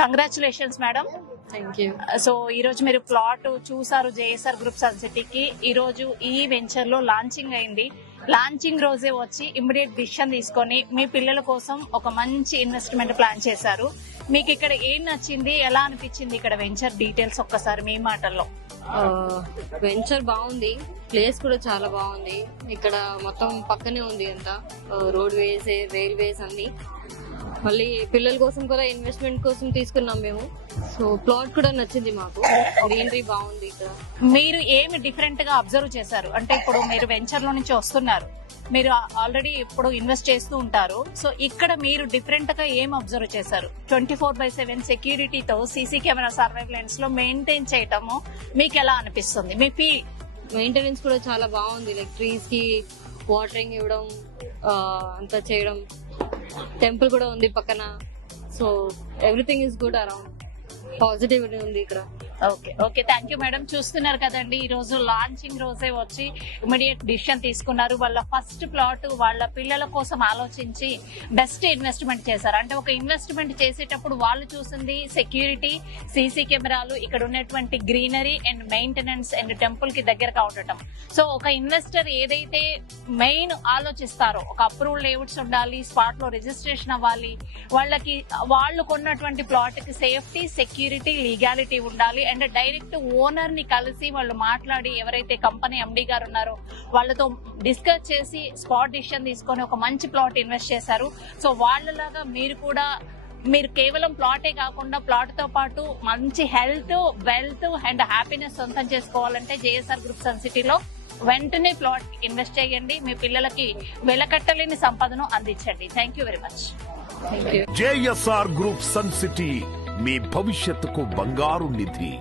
Congratulations madam. Thank you. So ఈ రోజు మీరు ప్లాట్ చూసారు జేఎస్ఆర్ గ్రూప్ సన్ సిటీకి. ఈ రోజు ఈ వెంచర్ లో లాంచింగ్ అయింది. లాంచింగ్ రోజే వచ్చి ఇమ్మీడియట్ డిసిషన్ తీసుకొని మీ పిల్లల కోసం ఒక మంచి ఇన్వెస్ట్మెంట్ ప్లాన్ చేశారు. మీకు ఇక్కడ ఏం నచ్చింది, ఎలా అనిపించింది ఇక్కడ వెంచర్ డీటెయిల్స్ ఒక్కసారి మీ మాటల్లో? వెంచర్ బాగుంది, ప్లేస్ కూడా చాలా బాగుంది. ఇక్కడ మొత్తం పక్కనే ఉంది అంతా, రోడ్ వేస్, రైల్వేస్ అన్ని. మళ్ళీ పిల్లల కోసం కూడా ఇన్వెస్ట్మెంట్ కోసం తీసుకున్నాం మేము. సో ప్లాట్ కూడా నచ్చింది మాకు, గ్రీనరీ బాగుంది ఇక్కడ. మీరు ఏమి డిఫరెంట్ గా అబ్జర్వ్ చేశారు అంటే, ఇప్పుడు మీరు వెంచర్ లో నుంచి వస్తున్నారు, మీరు ఆల్రెడీ ఇప్పుడు ఇన్వెస్ట్ చేస్తూ ఉంటారు. సో ఇక్కడ మీరు డిఫరెంట్ గా ఏం అబ్జర్వ్ చేశారు? 24/7 సెక్యూరిటీతో సీసీ కెమెరా సర్వైలెన్స్ లో మెయింటైన్ చేయటము మీకు ఎలా అనిపిస్తుంది? మీ ఫీల్? మెయింటెనెన్స్ కూడా చాలా బాగుంది. లైక్ ట్రీస్ కి వాటరింగ్ ఇవ్వడం, అంతా చేయడం. టెంపుల్ కూడా ఉంది పక్కన. So everything is good around. Positivity ఉంది ఇక్కడ. Okay thank you madam. చూస్తున్నారు కదండి, ఈ రోజు లాంచింగ్ రోజే వచ్చి ఇమీడియట్ డిసిషన్ తీసుకున్నారు. వాళ్ళ ఫస్ట్ ప్లాట్ వాళ్ళ పిల్లల కోసం ఆలోచించి బెస్ట్ ఇన్వెస్ట్మెంట్ చేశారు. అంటే ఒక ఇన్వెస్ట్మెంట్ చేసేటప్పుడు వాళ్ళు చూసింది సెక్యూరిటీ, సీసీ కెమెరాలు, ఇక్కడ ఉన్నటువంటి greenery and maintenance and temple కి దగ్గరగా ఉండటం. సో ఒక ఇన్వెస్టర్ ఏదైతే మెయిన్ ఆలోచిస్తారో, ఒక అప్రూవల్ లేఅవుట్స్ ఉండాలి, స్పాట్ లో రిజిస్ట్రేషన్ అవ్వాలి, వాళ్ళకి వాళ్ళు కొన్నటువంటి ప్లాట్ కి సేఫ్టీ, సెక్యూరిటీ, లీగాలిటీ ఉండాలి. అండ్ డైరెక్ట్ ఓనర్ ని కలిసి వాళ్ళు మాట్లాడి, ఎవరైతే కంపెనీ ఎండి గారు ఉన్నారో వాళ్ళతో డిస్కస్ చేసి స్పాట్ డిసిషన్ తీసుకొని ఒక మంచి ప్లాట్ ఇన్వెస్ట్ చేశారు. సో వాళ్ళలాగా మీరు కూడా, మీరు కేవలం ప్లాటే కాకుండా ప్లాట్ తో పాటు మంచి హెల్త్, వెల్త్ అండ్ హ్యాపీనెస్ సొంతం చేసుకోవాలంటే జేఎస్ఆర్ గ్రూప్ సన్ సిటీలో వెంటనే ప్లాట్ ఇన్వెస్ట్ చేయండి. మీ పిల్లలకి వెలకట్టలేని సంపదను అందించండి. Thank you very much. Thank you. JSR group Sun City మీ భవిష్యత్తుకు బంగారు నిధి.